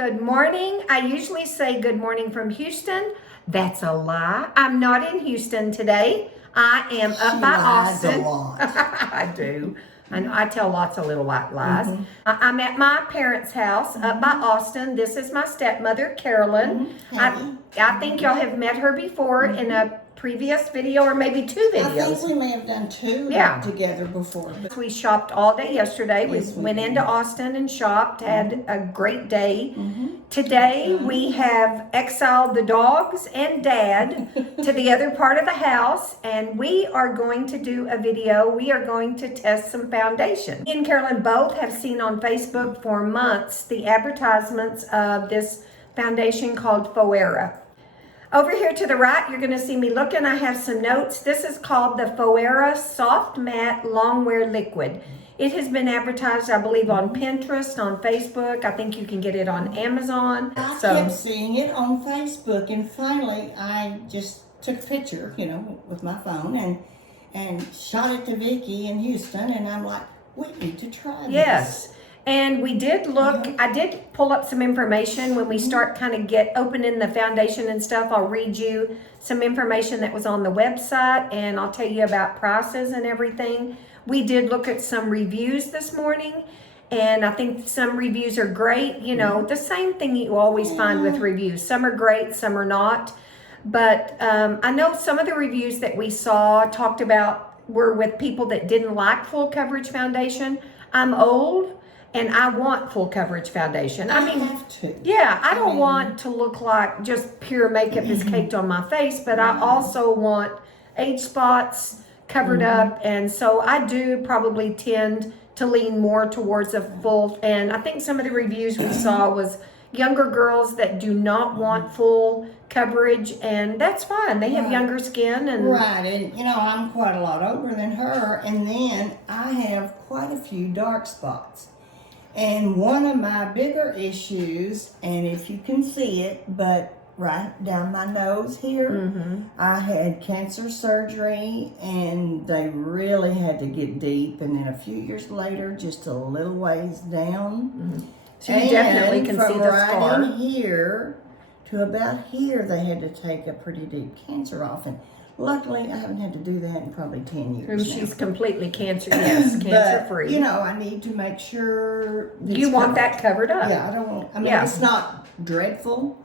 good morning. I usually say good morning from Houston. That's a lie. I'm not in Houston today. I am up by Austin. A lot. I do. I tell lots of little white lies. I'm at my parents' house up by Austin. This is my stepmother, Carolyn. I think y'all have met her before in a previous video or maybe two videos. I think we may have done two together before. But we shopped all day yesterday. We went into Austin and shopped, had a great day. Today we have exiled the dogs and Dad to the other part of the house, and we are going to do a video. We are going to test some foundation. Me and Carolyn both have seen on Facebook for months the advertisements of this foundation called PHOERA. Over here to the right, you're going to see me looking. I have some notes. This is called the PHOERA Soft Matte Longwear Liquid. It has been advertised, I believe, on Pinterest, on Facebook. I think you can get it on Amazon. I kept seeing it on Facebook, and finally I just took a picture, with my phone and shot it to Vicki in Houston, and I'm like, we need to try this. Yes. And we did look, I did pull up some information when we start kind of opening the foundation and stuff. I'll read you some information that was on the website, and I'll tell you about prices and everything. We did look at some reviews this morning, and I think some reviews are great. The same thing you always find with reviews. Some are great, some are not. But I know some of the reviews that we saw talked about were with people that didn't like full coverage foundation. I'm old. And I want full coverage foundation. I have to. Yeah, I don't want to look like just pure makeup is caked on my face, but I also want age spots covered up. And so I do probably tend to lean more towards a full, and I think some of the reviews we saw was younger girls that do not want full coverage, and that's fine. They have younger skin. And I'm quite a lot older than her, and then I have quite a few dark spots. And one of my bigger issues, and if you can see it, but right down my nose here, I had cancer surgery, and they really had to get deep. And then a few years later, just a little ways down. So you definitely can see the scar. From right in here to about here, they had to take a pretty deep cancer off. And luckily, I haven't had to do that in probably 10 years And now. she's completely cancer-free. But, I need to make sure you want that covered up. Yeah, I don't want, it's not dreadful,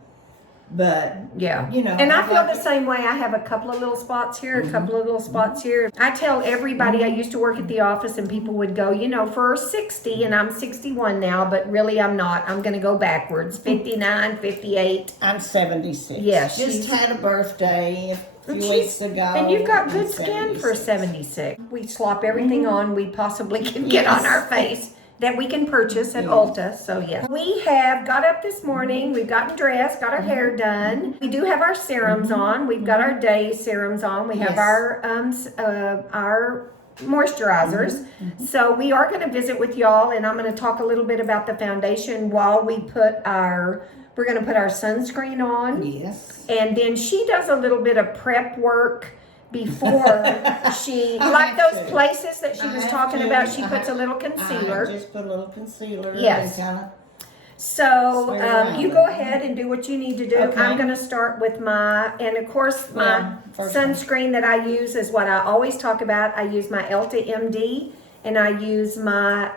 but, And I feel the same way. I have a couple of little spots here, a couple of little spots here. I tell everybody, I used to work at the office, and people would go, for 60, and I'm 61 now, but really I'm not. I'm going to go backwards, 59, 58. I'm 76. Yeah, just had a birthday a few weeks ago. And you've got good skin for 76. We slop everything on we possibly can get on our face that we can purchase at Ulta. So we have got up this morning. We've gotten dressed, got our hair done. We do have our serums on. We've got our day serums on. We have our moisturizers. So we are going to visit with y'all, and I'm going to talk a little bit about the foundation while we we're going to put our sunscreen on. Yes. And then she does a little bit of prep work before she, like those places that she was talking about, she puts a little concealer. I just put a little concealer. Yes. So you go ahead and do what you need to do. Okay. I'm going to start with my sunscreen that I use is what I always talk about. I use my Elta MD, and I use my,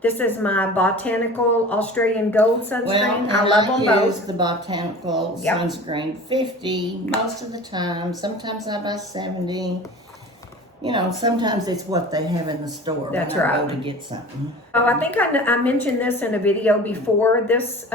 this is my Botanical Australian Gold sunscreen. I love them both. I use the Botanical sunscreen 50 most of the time. Sometimes I buy 70. Sometimes it's what they have in the store. That's when right. I go to get something. Oh, I think I mentioned this in a video before. This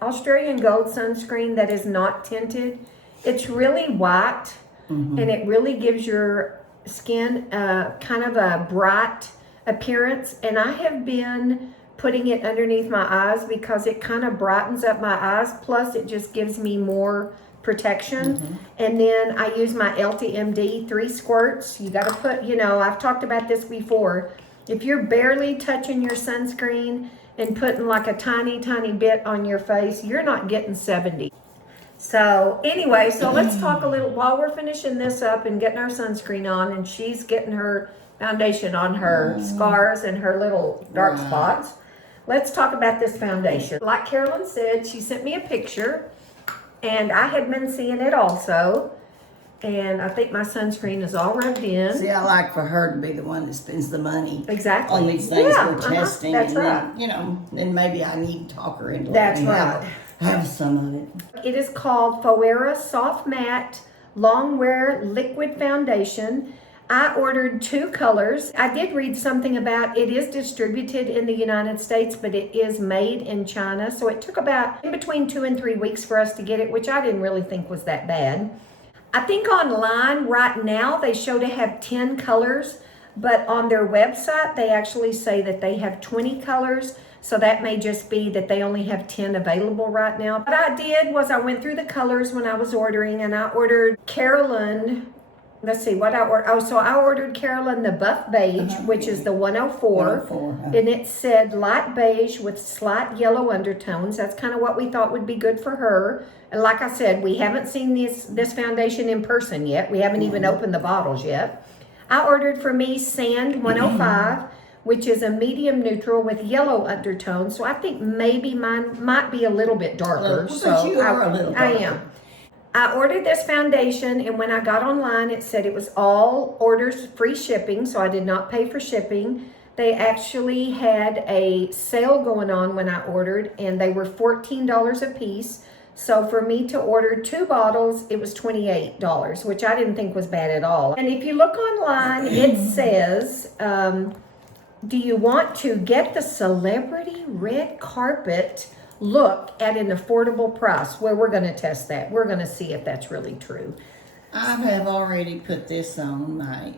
Australian Gold sunscreen that is not tinted, it's really white, and it really gives your skin kind of a bright appearance. And I have been putting it underneath my eyes because it kind of brightens up my eyes. Plus, it just gives me more protection. And then I use my Elta MD 3 squirts. You got to put, I've talked about this before. If you're barely touching your sunscreen and putting like a tiny bit on your face, you're not getting 70. So anyway, let's talk a little while we're finishing this up and getting our sunscreen on, and she's getting her foundation on her scars and her little dark spots. let's talk about this foundation. Like Carolyn said, she sent me a picture, and I had been seeing it also. And I think my sunscreen is all rubbed in. See, I like for her to be the one that spends the money Exactly. on these things we're testing. That's and right. then, you know, then maybe I need to talk her into That's letting me right. have some of it. It is called PHOERA Soft Matte Long Wear Liquid Foundation. I ordered 2 colors. I did read something about it is distributed in the United States, but it is made in China. So it took about in between 2 and 3 weeks for us to get it, which I didn't really think was that bad. I think online right now they show to have 10 colors, but on their website they actually say that they have 20 colors. So that may just be that they only have 10 available right now. What I did was I went through the colors when I was ordering, and I ordered Carolyn. Let's see what I ordered. Oh, so I ordered Carolyn the Buff Beige, which is the 104. 104, And it said light beige with slight yellow undertones. That's kind of what we thought would be good for her. And like I said, we haven't seen this foundation in person yet. We haven't even opened the bottles yet. I ordered for me Sand 105, which is a medium neutral with yellow undertones. So I think maybe mine might be a little bit darker. But you are a little I darker. am. I ordered this foundation, and when I got online, it said it was all orders free shipping, so I did not pay for shipping. They actually had a sale going on when I ordered, and they were $14 a piece. So for me to order 2 bottles, it was $28, which I didn't think was bad at all. And if you look online, it says, do you want to get the celebrity red carpet look at an affordable price? Well, we're going to test that. We're going to see if that's really true. I have already put this on my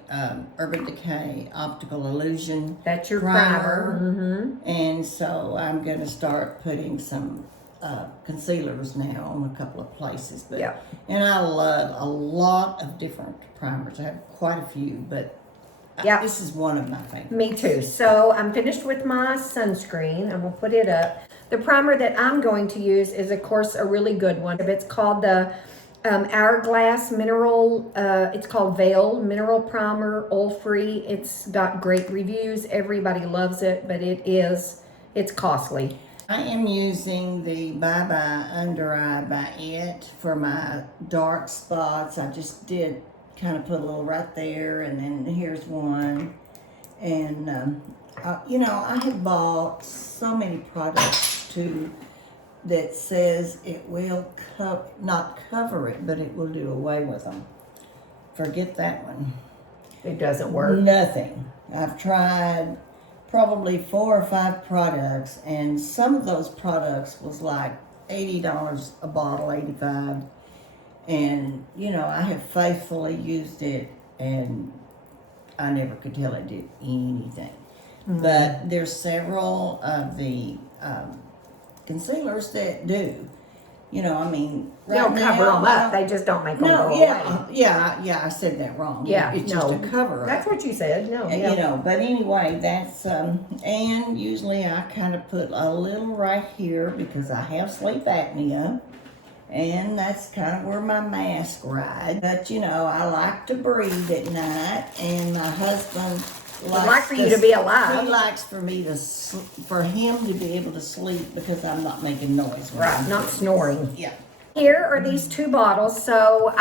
Urban Decay Optical Illusion. That's your primer. And so I'm going to start putting some concealers now on a couple of places. But, Yeah. And I love a lot of different primers. I have quite a few, but Yeah. this is one of my favorites. Me too. So I'm finished with my sunscreen. I'm going to put it up. The primer that I'm going to use is, of course, a really good one. It's called the Hourglass Mineral, it's called Veil Mineral Primer, oil-free. It's got great reviews. Everybody loves it, but it's costly. I am using the Bye Bye Under Eye by It for my dark spots. I just did kind of put a little right there, and then here's one. And, you know, I have bought so many products too that says it will not cover it, but it will do away with them. Forget that one. It doesn't work. Nothing. I've tried probably 4 or 5 products, and some of those products was like $80 a bottle, $85. And, you know, I have faithfully used it, and I never could tell it did anything. But there's several of the concealers that do. You know, I mean, They don't cover them up. They just don't make them go away. Yeah, I said that wrong. Yeah, It's no. just a cover up. That's what you said. No, You know, but anyway, that's, and usually I kind of put a little right here because I have sleep apnea, and that's kind of where my mask rides. But, you know, I like to breathe at night, and my husband likes like for you to be alive. He likes for me to, for him to be able to sleep because I'm not making noise. when Right, I'm not sleeping. snoring. Yeah. Here are these 2 bottles. So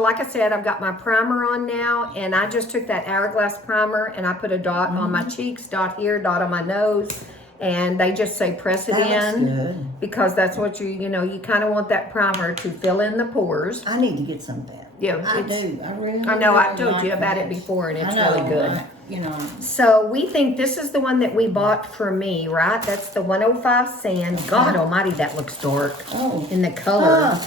like I said, I've got my primer on now, and I just took that Hourglass primer and I put a dot on my cheeks, dot here, dot on my nose, and they just say press it That looks in good. because that's what you know, you kind of want that primer to fill in the pores. I need to get some of that. Yeah, I it's- do. I really I know, I've really told you like about that. it before, and it's I know, really good. you know. So we think this is the one that we bought for me, right? That's the 105 Sand. God almighty, that looks dark Oh. in the color.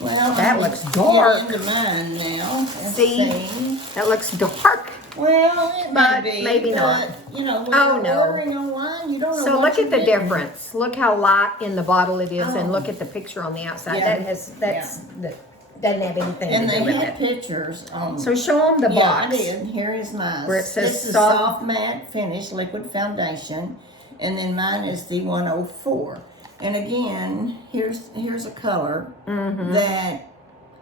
Well, That I'm looks dark. Into mine now. Let's See? That looks dark. Well, it But may be, maybe not. You know, when Oh, you're no. ordering online, you don't know. So what look you're at the getting. difference. Look how light in the bottle it is, and Oh. look at the picture on the outside. Yeah. That doesn't have anything And to they do with have it. pictures on. So show them the yeah, I box. did. Here is mine. Where it says this is soft- soft matte finish liquid foundation, and then mine is the 104. And again, here's a color Mm-hmm. that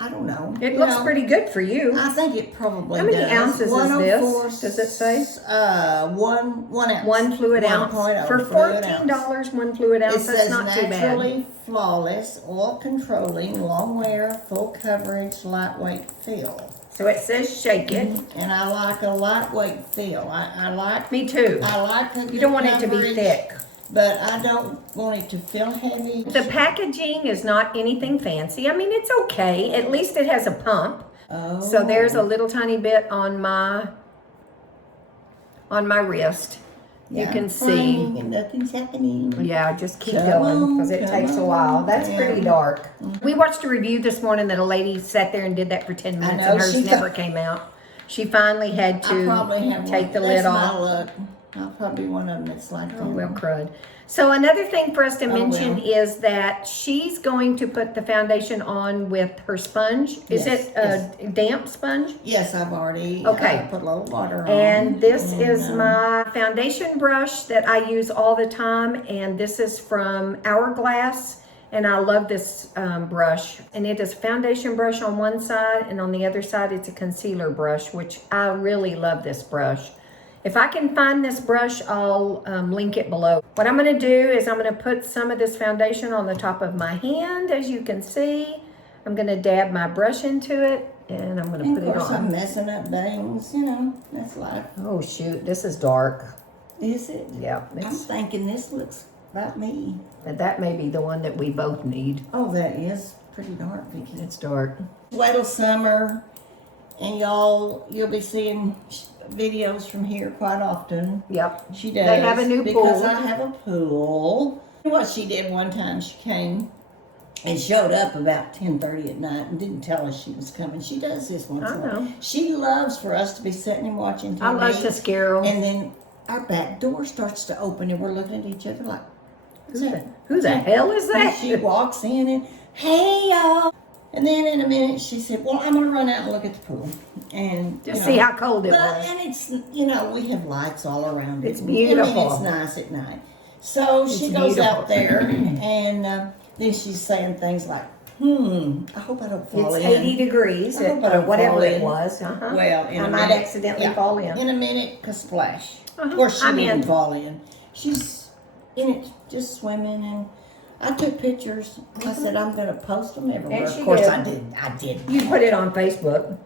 I don't know. It looks pretty good for you. I think it probably How many does. ounces is this? Does it say? 1 ounce. 1 fluid ounce. 1.0 For fluid $14, 1 fluid ounce, It that's says not too bad. naturally flawless, oil controlling, long wear, full coverage, lightweight feel. So it says shake it. And I like a lightweight feel. I like. Me too. I like the You don't want it to be coverage, thick. but I don't want it to feel heavy. The packaging is not anything fancy. I mean, it's okay. At least it has a pump. Oh. So there's a little tiny bit on my wrist. You can see. Playing and nothing's happening. Yeah, just keep Come going because it on, takes a come while. on. That's Yeah. pretty dark. We watched a review this morning that a lady sat there and did that for 10 minutes know, and hers she never came out. She finally had I to probably have take one. the That's lid my off. look. I'll probably be one of them that's like that. Oh, well, crud. So another thing for us to mention well. is that she's going to put the foundation on with her sponge. Is Yes, it a damp sponge? Yes, I've already Okay. put a little water on. And this And, is my foundation brush that I use all the time. And this is from Hourglass. And I love this brush. And it is a foundation brush on one side. And on the other side, it's a concealer brush, which I really love this brush. If I can find this brush, I'll link it below. What I'm gonna do is I'm gonna put some of this foundation on the top of my hand, as you can see. I'm gonna dab my brush into it, and I'm gonna And put of it course, on. I'm messing up things. You know, that's life. Oh shoot, this is dark. Is it? Yeah, I'm thinking this looks about me. that may be the one that we both need. Oh, that is pretty dark, Vicki. It's dark. Wait till summer, and you'll be seeing videos from here quite often. Yep. She does. They have a new because pool. I have a pool. What she did one time, she came and showed up about 10:30 at night and didn't tell us she was coming. She does this once in a I know. while. She loves for us to be sitting and watching TV. I like to scare them. And then our back door starts to open and we're looking at each other like, what's that? Who the hell is And that? she walks in and, hey y'all. And then in a minute she said, well, I'm going to run out and look at the pool. And Just see how cold it well, was. and it's, you know, we have lights all around. It's it. beautiful. I mean, it's nice at night. So she goes beautiful. out there and then she's saying things like, I hope I don't fall It's in. 80 degrees, I hope I or don't whatever fall it in. was. Uh-huh. Well, in I a might minute, accidentally yeah, fall in. In a minute, splash. Uh-huh. Of course, she I'm didn't in. fall in. She's in it, just swimming, and I took pictures. I said I'm going to post them everywhere. And she Of course, did. I did. You put it on Facebook.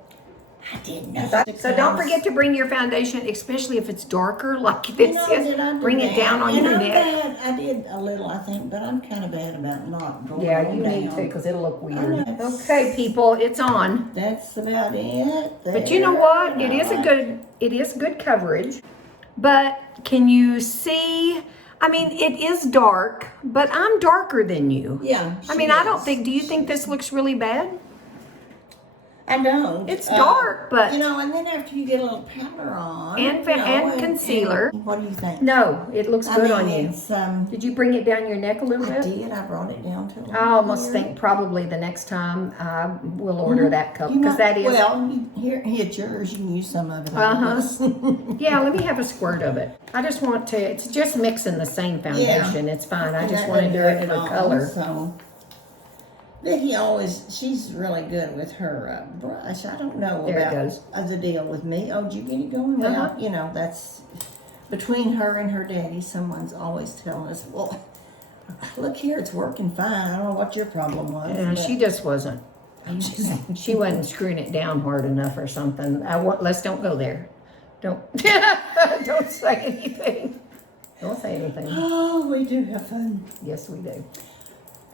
I did nothing. So don't forget to bring your foundation, especially if it's darker like this Did I is. do Bring it that? down on And your I'm neck. bad. I did a little, I think, but I'm kind of bad about not going Yeah, all you need down. to because it'll look I weird. know. Okay, people, it's on. That's about it. But you know what? It is good coverage. But can you see? I mean, it is dark, but I'm darker than you. Yeah. I mean, I don't think. Do you think this looks really bad? I don't. It's dark, but you know, and then after you get a little powder on, And you know, and concealer. and what do you think? no, it looks good on you. It's, Did you bring it down your neck a little I bit? did. I brought it down to. I almost think probably the next time I will order that cup You because might- that is. Well, here, it's yours. You can use some of it. Yeah, let me have a squirt of it. I just want to. It's just mixing the same foundation. It's fine. I just want to do it for color. So, Vicki she's really good with her brush. I don't know There it about goes. The deal with me. Oh, did you get it going? Uh-huh. Well, you know, that's between her and her daddy. Someone's always telling us, well, look here, it's working fine. I don't know what your problem was. Yeah, but- she just wasn't. She wasn't screwing it down hard enough or something. Let's don't go there. Don't don't say anything. Don't say anything. Oh, we do have fun. Yes, we do.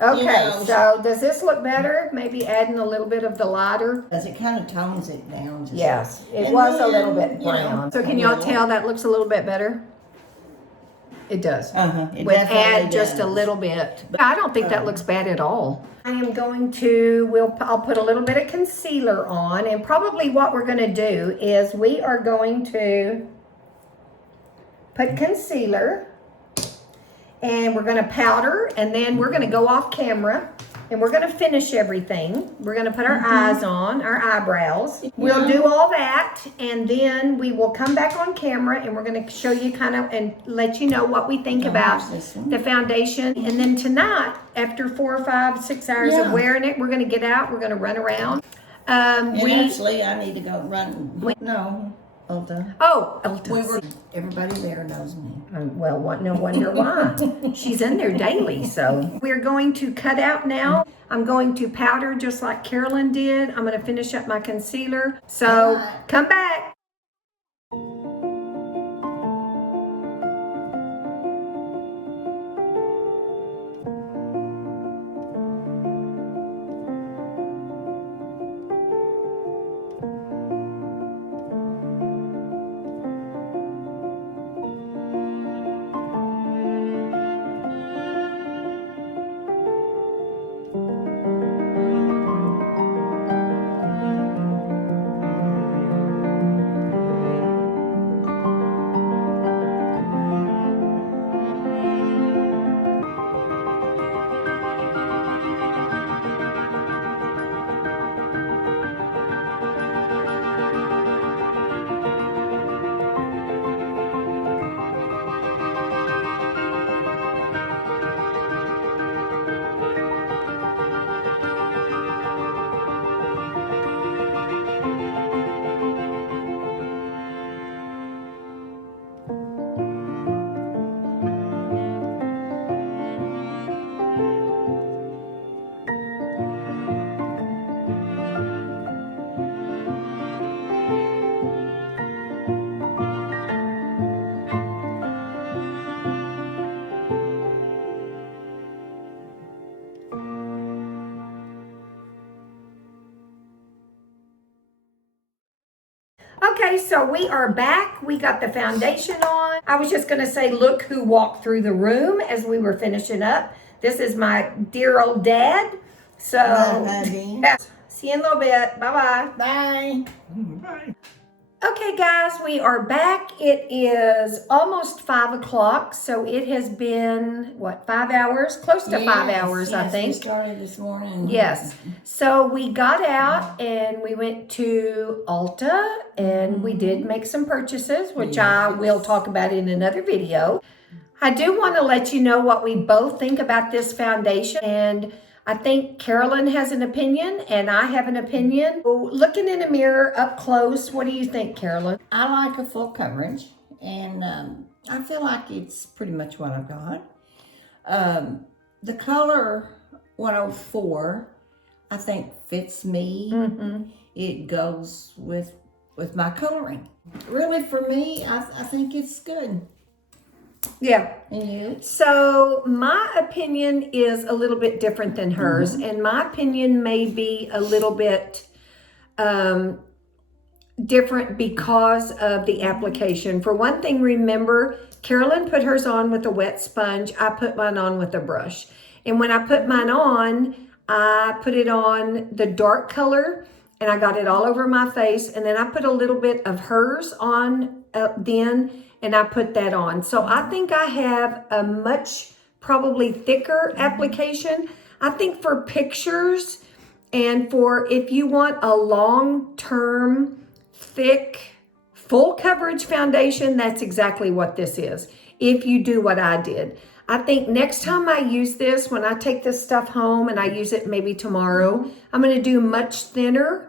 Okay, You know, so does this look better? Maybe adding a little bit of the lighter. As it kind of tones it down. Just Yes, it And was a then, little bit you know, brown. So a can y'all little. tell that looks a little bit better? It does. It Would definitely add just a does. little bit. I don't think that looks bad at all. I am going to, I'll put a little bit of concealer on, and probably what we're gonna do is we are going to put concealer, and we're gonna powder, and then we're gonna go off camera, and we're going to finish everything. We're going to put our eyes on, our eyebrows. We'll do all that, and then we will come back on camera, and we're going to show you kind of, and let you know what we think about the foundation. And then tonight, after 4 or 5, 6 hours of wearing it, we're going to get out, we're going to run around. Actually, I need to go run. No, Elta. Oh, Elta. Everybody there knows me. Well, no wonder why. She's in there daily, so. We're going to cut out now. I'm going to powder just like Carolyn did. I'm going to finish up my concealer. So, come back. Okay, so we are back. We got the foundation on. I was just gonna say, look who walked through the room as we were finishing up. This is my dear old dad. So, see you in a little bit. Bye-bye. Bye. Bye. Okay, guys, we are back. It is almost 5 o'clock, so it has been, what, 5 hours? Close to 5 hours, I think. We started this morning. Yes. So we got out and we went to Ulta, and we did make some purchases, which I will talk about in another video. I do want to let you know what we both think about this foundation, and I think Carolyn has an opinion and I have an opinion. Looking in a mirror up close, what do you think, Carolyn? I like a full coverage, and I feel like it's pretty much what I've got. The color 104, I think fits me. It goes with my coloring. Really, for me, I think it's good. Yeah. And you? So my opinion is a little bit different than hers, and my opinion may be a little bit different because of the application. For one thing, remember, Carolyn put hers on with a wet sponge. I put mine on with a brush. And when I put mine on, I put it on the dark color, and I got it all over my face. And then I put a little bit of hers on and I put that on. So I think I have a much probably thicker application. I think for pictures and for if you want a long-term, thick, full coverage foundation, that's exactly what this is. If you do what I did. I think next time I use this, when I take this stuff home and I use it maybe tomorrow, I'm gonna do much thinner.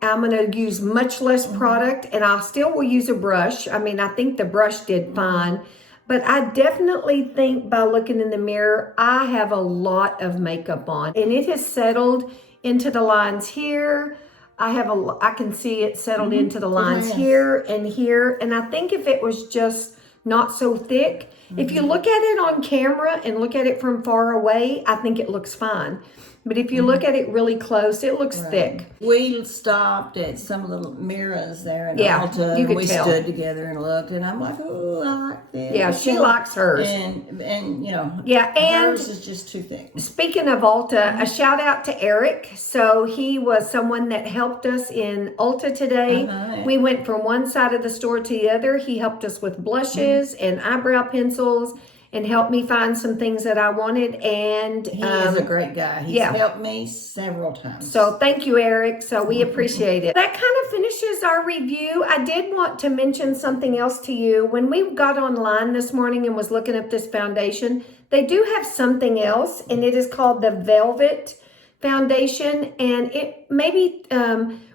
I'm going to use much less product, and I still will use a brush. I mean, I think the brush did fine, but I definitely think by looking in the mirror, I have a lot of makeup on, and it has settled into the lines here. I can see it settled into the lines here, and I think if it was just not so thick, if you look at it on camera and look at it from far away, I think it looks fine. But if you look at it really close, it looks thick. We stopped at some of the mirrors there in Elta, you and could we tell. stood together and looked, and I'm like, oh, I like this. Yeah, she likes hers. And you know, and hers is just too thick. Speaking of Ulta, a shout out to Eric. So he was someone that helped us in Ulta today. We went from one side of the store to the other. He helped us with blushes and eyebrow pencils and helped me find some things that I wanted. And He is a great guy. He's helped me several times. So thank you, Eric. So we appreciate it. That kind of finishes our review. I did want to mention something else to you. When we got online this morning and was looking up this foundation, they do have something else, and it is called the Velvet Foundation. And it maybe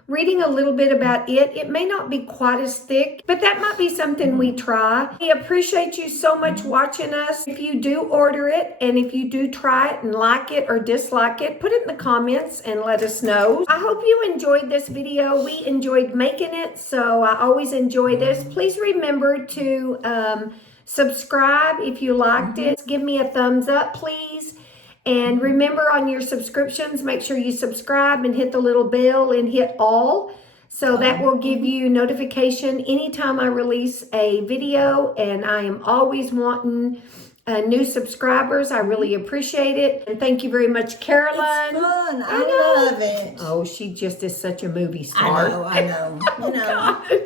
reading a little bit about it, it may not be quite as thick, but that might be something we try. We appreciate you so much watching us. If you do order it, and if you do try it and like it or dislike it, put it in the comments and let us know. I hope you enjoyed this video. We enjoyed making it, so I always enjoy this. Please remember to subscribe if you liked it. Give me a thumbs up, please. And remember, on your subscriptions, make sure you subscribe and hit the little bell and hit all. So that will give you notification anytime I release a video. And I am always wanting new subscribers. I really appreciate it. And thank you very much, Carolyn. It's fun. I love it. Oh, she just is such a movie star. I know. You know. God.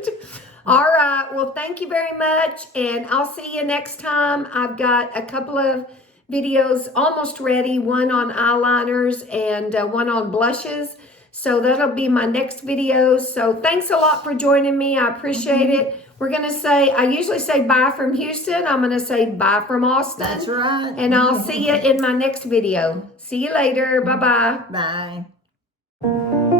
All right. Well, thank you very much. And I'll see you next time. I've got a couple of videos almost ready, one on eyeliners and one on blushes. So that'll be my next video. So thanks a lot for joining me. I appreciate it. We're going to say, I usually say bye from Houston. I'm going to say bye from Austin. That's right. And I'll see you in my next video. See you later. Bye-bye. Bye.